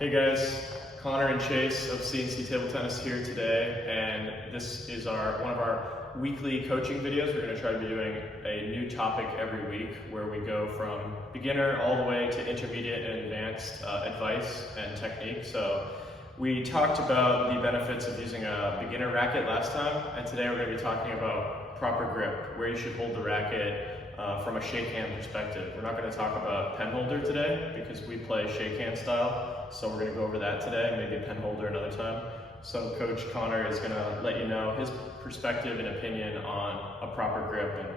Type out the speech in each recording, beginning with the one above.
Hey guys, Connor and Chase of CNC Table Tennis here today, and this is one of our weekly coaching videos. We're going to try to be doing a new topic every week where we go from beginner all the way to intermediate and advanced advice and technique. So we talked about the benefits of using a beginner racket last time, and today we're going to be talking about proper grip, where you should hold the racket from a shake hand perspective. We're not going to talk about pen holder today because we play shake hand style, so we're going to go over that today, maybe a pen holder another time. So Coach Connor is going to let you know his perspective and opinion on a proper grip and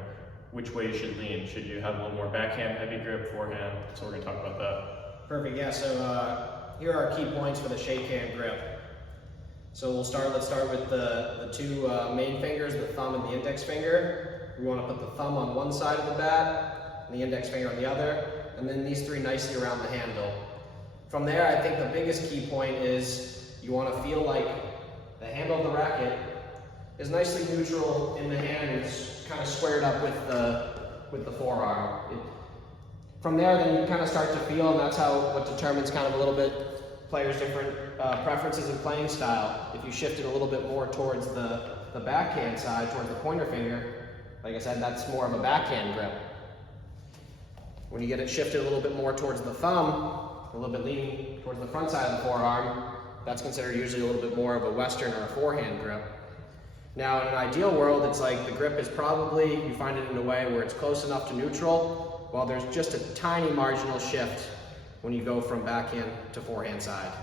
which way you should lean. Should you have a little more backhand, heavy grip, forehand? So we're going to talk about that. Perfect, yeah, so here are our key points for the shake hand grip. So let's start with the two main fingers, the thumb and the index finger. We want to put the thumb on one side of the bat and the index finger on the other, and then these three nicely around the handle. From there, I think the biggest key point is you want to feel like the handle of the racket is nicely neutral in the hand and it's kind of squared up with the forearm. From there, then you kind of start to feel, and that's what determines kind of a little bit players' different preferences and playing style. If you shift it a little bit more towards the backhand side, towards the pointer finger, like I said, that's more of a backhand grip. When you get it shifted a little bit more towards the thumb, a little bit leaning towards the front side of the forearm, that's considered usually a little bit more of a Western or a forehand grip. Now, in an ideal world, it's like the grip is probably, you find it in a way where it's close enough to neutral, while there's just a tiny marginal shift when you go from backhand to forehand side.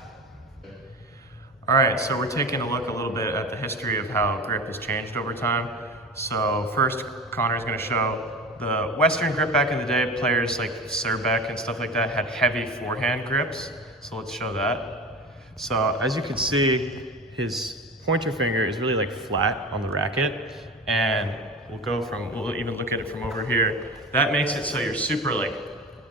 All right, so we're taking a look a little bit at the history of how grip has changed over time. So first, Connor's going to show the Western grip back in the day. Players like Srbek and stuff like that had heavy forehand grips. So let's show that. So as you can see, his pointer finger is really like flat on the racket, and we'll even look at it from over here. That makes it so you're super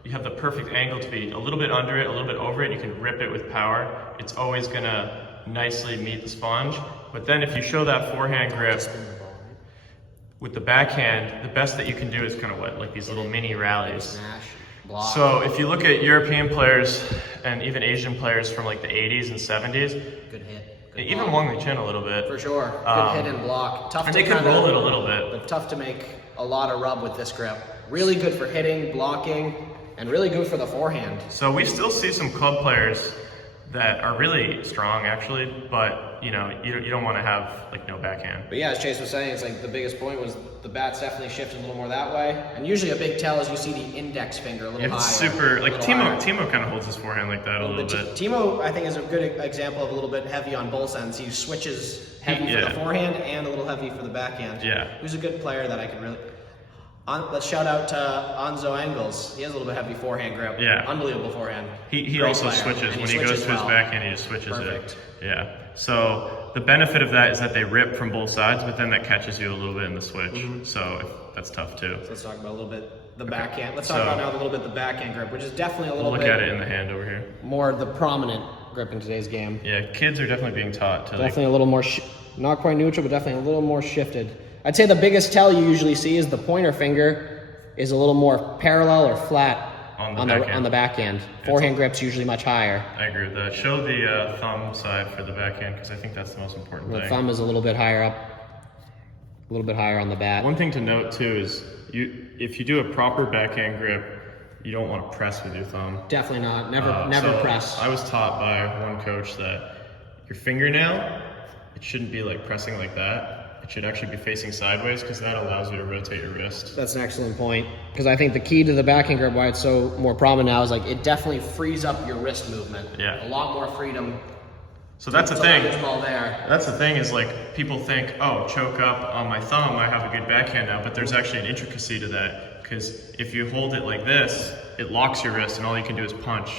you have the perfect angle to be a little bit under it, a little bit over it. You can rip it with power. It's always gonna nicely meet the sponge. But then if you show that forehand grip with the backhand, the best that you can do is kind of like these little mini rallies. Smash, block. So if you look at European players and even Asian players from like the 80s and 70s, Good hit. Good even block. Wang Chen a little bit. For sure. Good hit and block. Tough And to they can kinda roll it a little bit. But tough to make a lot of rub with this grip. Really good for hitting, blocking, and really good for the forehand. So we still see some club players that are really strong actually, but you don't want to have like no backhand. But yeah, as Chase was saying, it's like the biggest point was the bat's definitely shifted a little more that way. And usually a big tell is you see the index finger a little If higher. it's super, like little higher. Timo kind of holds his forehand like that a little bit. Timo, I think, is a good example of a little bit heavy on both ends. He switches heavy for the forehand and a little heavy for the backhand. Yeah. He was a good player that I could really... let's shout out to Anzo Engels. He has a little bit heavy forehand grip. Yeah. Unbelievable forehand. He Great also player. switches. And When he goes to his backhand, he just switches Perfect. it. Yeah. So the benefit of that is that they rip from both sides, but then that catches you a little bit in the switch. So that's tough too. So let's talk about a little bit the backhand. Let's talk about now a little bit the backhand grip, which is definitely a little Look bit at it in the hand over here. more the prominent grip in today's game. Yeah, kids are definitely being taught to Definitely a little more, not quite neutral, but definitely a little more shifted. I'd say the biggest tell you usually see is the pointer finger is a little more parallel or flat on the backhand. Forehand grip's usually much higher. I agree with that. Show the thumb side for the backhand because I think that's the most important The thing. thumb is a little bit higher up, a little bit higher on the bat. One thing to note too is if you do a proper backhand grip, you don't want to press with your thumb. Definitely not. Never So press. I was taught by one coach that your fingernail, it shouldn't be like pressing like that. It should actually be facing sideways because that allows you to rotate your wrist. That's an excellent point. Because I think the key to the backhand grip, why it's so more prominent now, is like it definitely frees up your wrist movement. Yeah. A lot more freedom. So that's the to thing. leverage ball there. That's the thing is like people think, oh, choke up on my thumb, I have a good backhand now, but there's actually an intricacy to that because if you hold it like this, it locks your wrist and all you can do is punch.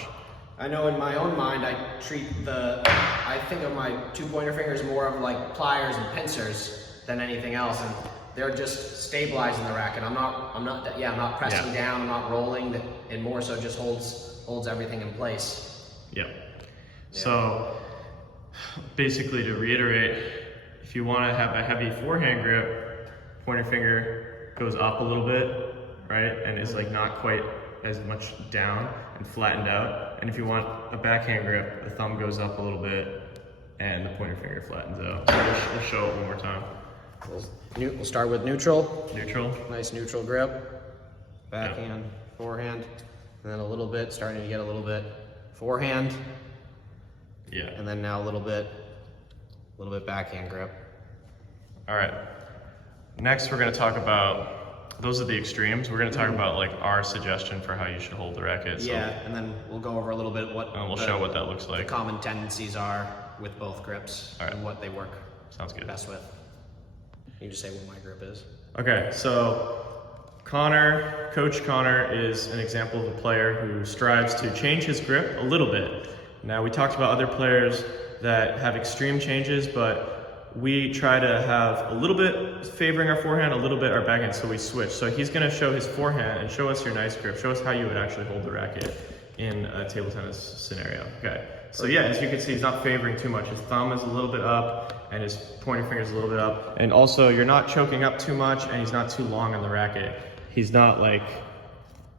I know in my own mind, I think of my two pointer fingers more of like pliers and pincers than anything else, and they're just stabilizing the racket. I'm not pressing down, I'm not rolling, and more so just holds everything in place. Yeah. So basically to reiterate, if you want to have a heavy forehand grip, pointer finger goes up a little bit, right? And is like not quite as much down and flattened out. And if you want a backhand grip, the thumb goes up a little bit and the pointer finger flattens out. We'll show it one more time. We'll start with neutral. Neutral. Nice neutral grip. Backhand, forehand, and then a little bit, starting to get a little bit forehand. Yeah. And then now a little bit backhand grip. All right. Next, we're going to talk about, those are the extremes. We're going to talk about like our suggestion for how you should hold the racket. So, Yeah, and then we'll go over a little bit and we'll show what that looks the like. common tendencies are with both grips and what they work Sounds good. best with. You just say what my grip is. Okay, so Coach Connor is an example of a player who strives to change his grip a little bit. Now, we talked about other players that have extreme changes, but we try to have a little bit favoring our forehand, a little bit our backhand, so we switch. So he's gonna show his forehand and show us your nice grip. Show us how you would actually hold the racket in a table tennis scenario. Okay, so yeah, as you can see, he's not favoring too much. His thumb is a little bit up and his pointer finger is a little bit up. And also, you're not choking up too much and he's not too long on the racket. He's not like,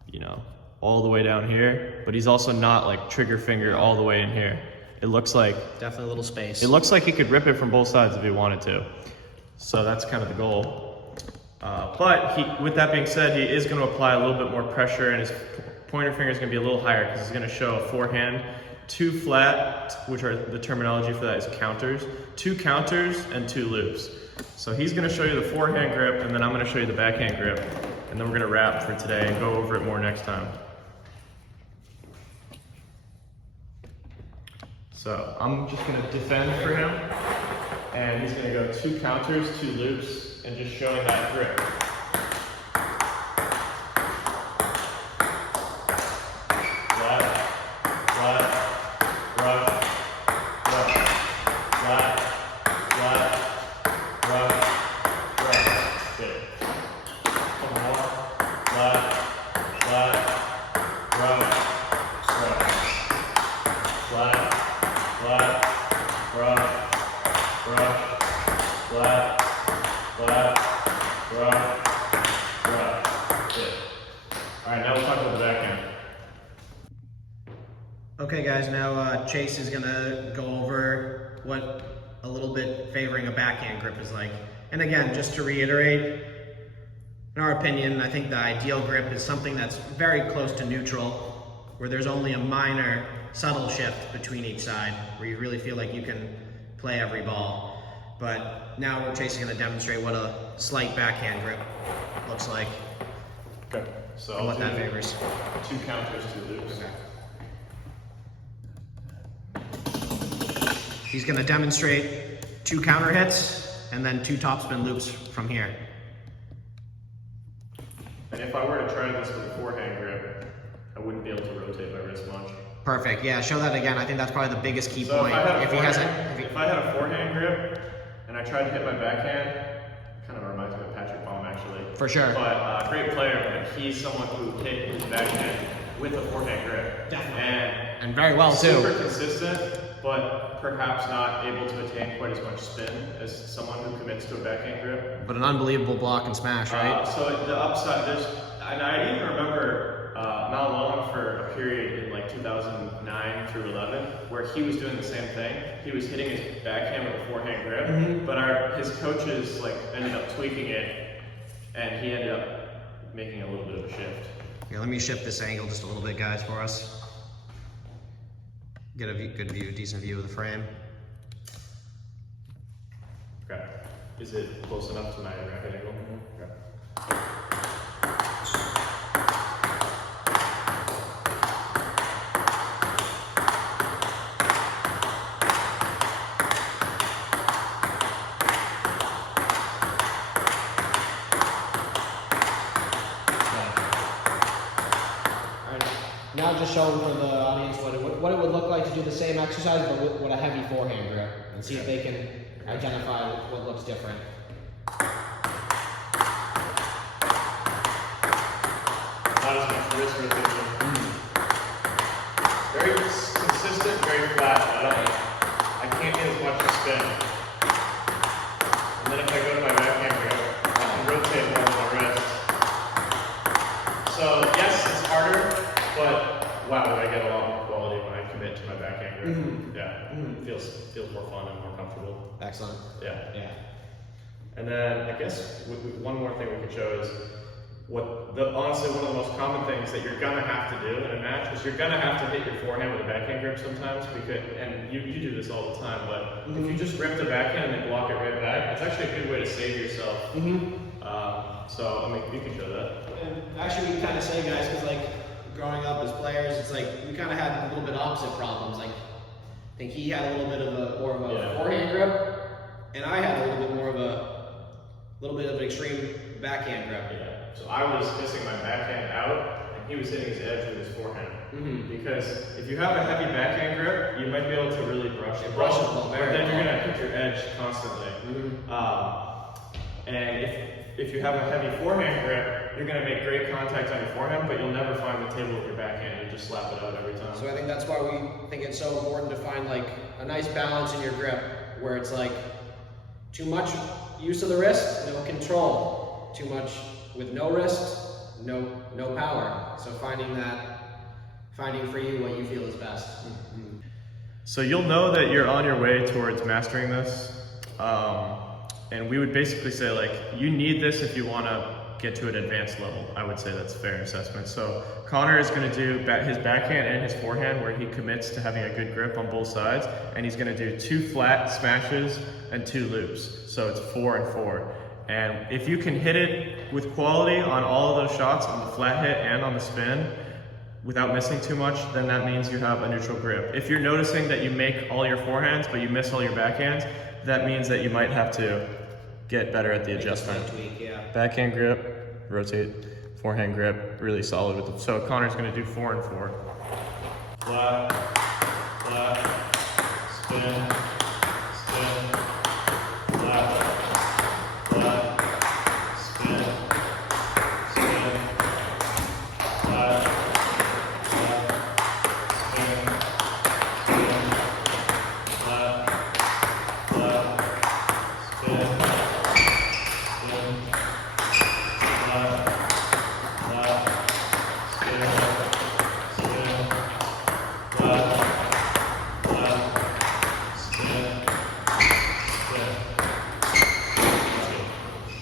you know, all the way down here, but he's also not like trigger finger all the way in here. It looks like Definitely a little space. it looks like he could rip it from both sides if he wanted to. So that's kind of the goal. With that being said, he is going to apply a little bit more pressure, and his pointer finger is going to be a little higher because he's going to show a forehand, 2 flat, which are the terminology for that is counters, 2 counters and 2 loops. So he's going to show you the forehand grip, and then I'm going to show you the backhand grip, and then we're going to wrap for today and go over it more next time. So I'm just going to defend for him, and he's going to go 2 counters, 2 loops, and just showing that grip. Flat, flat, rough, rough, flat, flat, rough, rough. Good. One more. Flat, flat, rough, rough. Flat, flat, rough, rough, flat, flat, rough, rough. Good. All right, now we'll talk about the backhand. Okay guys, now Chase is gonna go over what a little bit favoring a backhand grip is like. And again, just to reiterate, in our opinion, I think the ideal grip is something that's very close to neutral, where there's only a minor, subtle shift between each side, where you really feel like you can play every ball. But now Chase is gonna demonstrate what a slight backhand grip looks like, Okay. So and I'll what do that favors. 2 counters, 2 loops. He's gonna demonstrate 2 counter hits and then 2 topspin loops from here. And if I were to try this with a forehand grip, I wouldn't be able to rotate my wrist much. Perfect, yeah, show that again. I think that's probably the biggest key So point. if I had a forehand grip and I tried to hit my backhand, kind of reminds me of Patrick Baum actually. For sure. But great player, but he's someone who hit his backhand with a forehand grip. Definitely. And very well super too. consistent, but perhaps not able to attain quite as much spin as someone who commits to a backhand grip. But an unbelievable block and smash, right? So the upside, and I even remember Mal Long for a period in like 2009 through 11, where he was doing the same thing. He was hitting his backhand with a forehand grip, but his coaches like ended up tweaking it, and he ended up making a little bit of a shift. Here, let me shift this angle just a little bit, guys, for us. Get a good view, decent view of the frame. Okay. Is it close enough to my racket angle? Okay. Now just showing for the audience what it would look like to do the same exercise but with a heavy forehand grip, and see if they can identify what looks different. Not as much wrist rotation. Very consistent, very flat. I can't get as much spin. And then if I go to my backhand grip, I can rotate more with my wrist. So yes, it's harder, but wow, I get a lot more quality Yeah, feels more fun and more comfortable. Excellent. Yeah. Yeah. And then I guess one more thing we could show is honestly one of the most common things that you're gonna have to do in a match is you're gonna have to hit your forehand with a backhand grip sometimes and you do this all the time, but if you just grip the backhand and then block it right back, it's actually a good way to save yourself. So I mean, you can show that. And actually, we kind of say, guys, because like growing up as players, it's like we kind of had a little bit opposite problems. Like I think he had a little bit of more of a forehand grip, and I had a little bit more of an extreme backhand grip. Yeah. So I was missing my backhand out, and he was hitting his edge with his forehand. Because if you have a heavy backhand grip, you might be able to really brush it. Brush it but then you're gonna hit your edge constantly. And if you have a heavy forehand grip, you're gonna make great contact on your forehand, but you'll never find the table with your backhand. You just slap it out every time. So I think that's why we think it's so important to find like a nice balance in your grip, where it's like too much use of the wrist, no control. Too much with no wrist, no power. So finding for you what you feel is best. So you'll know that you're on your way towards mastering this. And we would basically say, like, you need this if you want to get to an advanced level. I would say that's a fair assessment. So Connor is going to do his backhand and his forehand where he commits to having a good grip on both sides, and he's going to do 2 flat smashes and 2 loops. So it's 4 and 4. And if you can hit it with quality on all of those shots, on the flat hit and on the spin, without missing too much, then that means you have a neutral grip. If you're noticing that you make all your forehands, but you miss all your backhands, that means that you might have to get better at the adjustment. Backhand grip, rotate, forehand grip, really solid with it. So Connor's gonna do 4 and 4. Flat, spin,